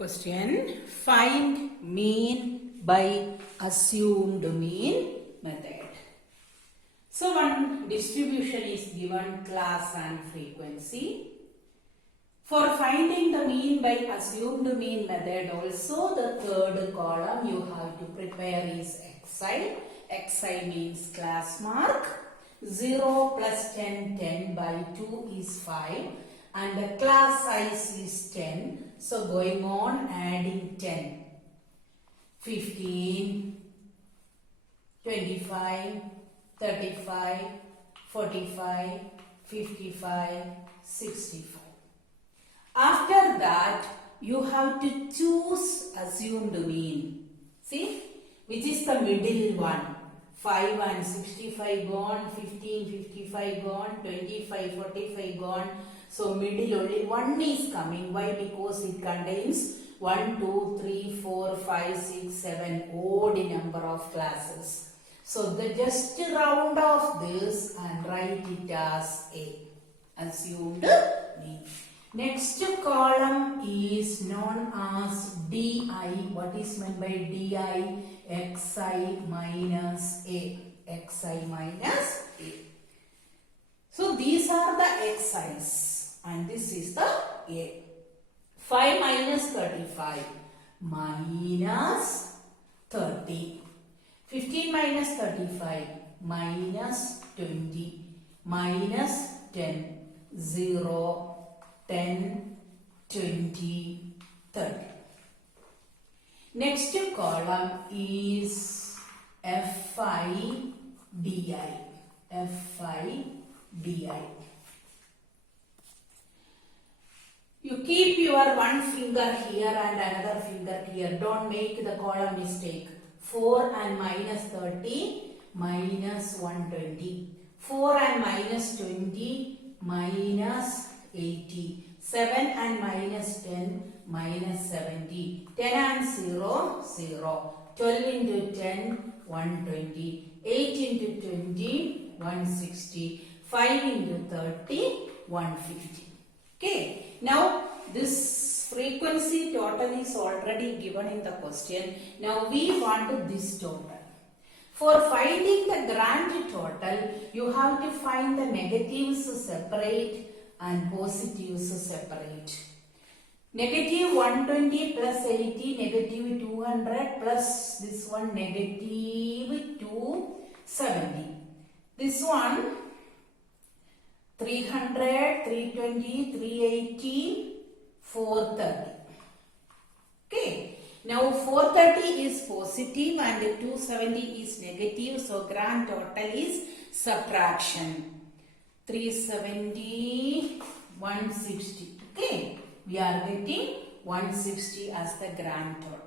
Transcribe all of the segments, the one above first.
Question. Find mean by assumed mean method. So one distribution is given, class and frequency. For finding the mean by assumed mean method also, the third column you have to prepare is xi. Xi means class mark. 0 plus 10, 10 by 2 is 5. And the class size is 10. So going on adding 10. 15, 25, 35, 45, 55, 65. After that, you have to choose assumed mean. See, which is the middle one. 5 and 65 gone, 15, 55 gone, 25, 45 gone. So middle only one is coming. Why? Because it contains 1, 2, 3, 4, 5, 6, 7 odd number of classes. So just round off this and write it as A. Assumed mean. Next column is known as DI. What is meant by DI? Xi minus A. Xi minus A. So these are the Xi's and this is the A. 5 minus 35 minus 30. 15 minus 35 minus 20 minus 10. 0, 10, 20, 30. Next column is Fi Di. Fi Di. You keep your one finger here and another finger here. Don't make the column mistake. 4 and minus 30 minus 120. 4 and minus 20 minus 80. 7 and minus 10 minus 70. 10 and 0, 0. 12 into 10, 120. 8 into 20, 160. 5 into 30, 150. Okay. Now this frequency total is already given in the question. Now we want this total. For finding the grand total, you have to find the negatives separate and positives separate. Negative 120 plus 80, negative 200 plus this one negative 270. This one 300, 320, 380, 430. Okay. Now 430 is positive and 270 is negative. So grand total is subtraction. 370, 160. Okay. We are getting 160 as the grand total.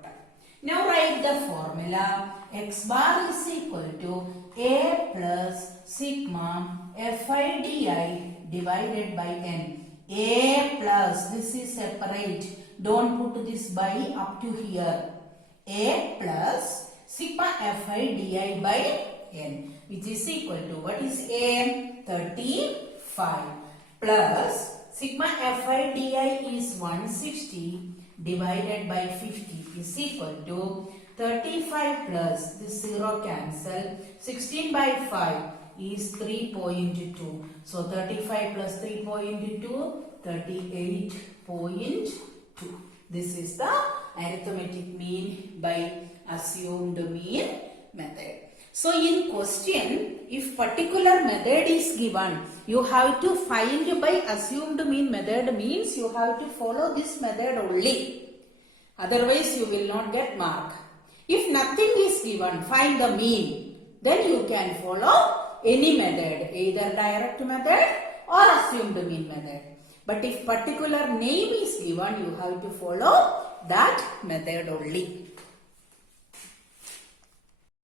Now write the formula. X bar is equal to A plus sigma Fi Di divided by N. A plus, this is separate. Don't put this by up to here. A plus sigma Fi Di by N, which is equal to, what is A? 35 plus sigma Fi Di is 160 divided by 50 is equal to 35 plus this 0 cancel. 16 by 5 is 3.2. So 35 plus 3.2, 38.2. This is the arithmetic mean by assumed mean method. So in question, if particular method is given, you have to find by assumed mean method means you have to follow this method only. Otherwise you will not get mark. If nothing is given, find the mean. Then you can follow any method, either direct method or assumed mean method. But if particular name is given, you have to follow that method only.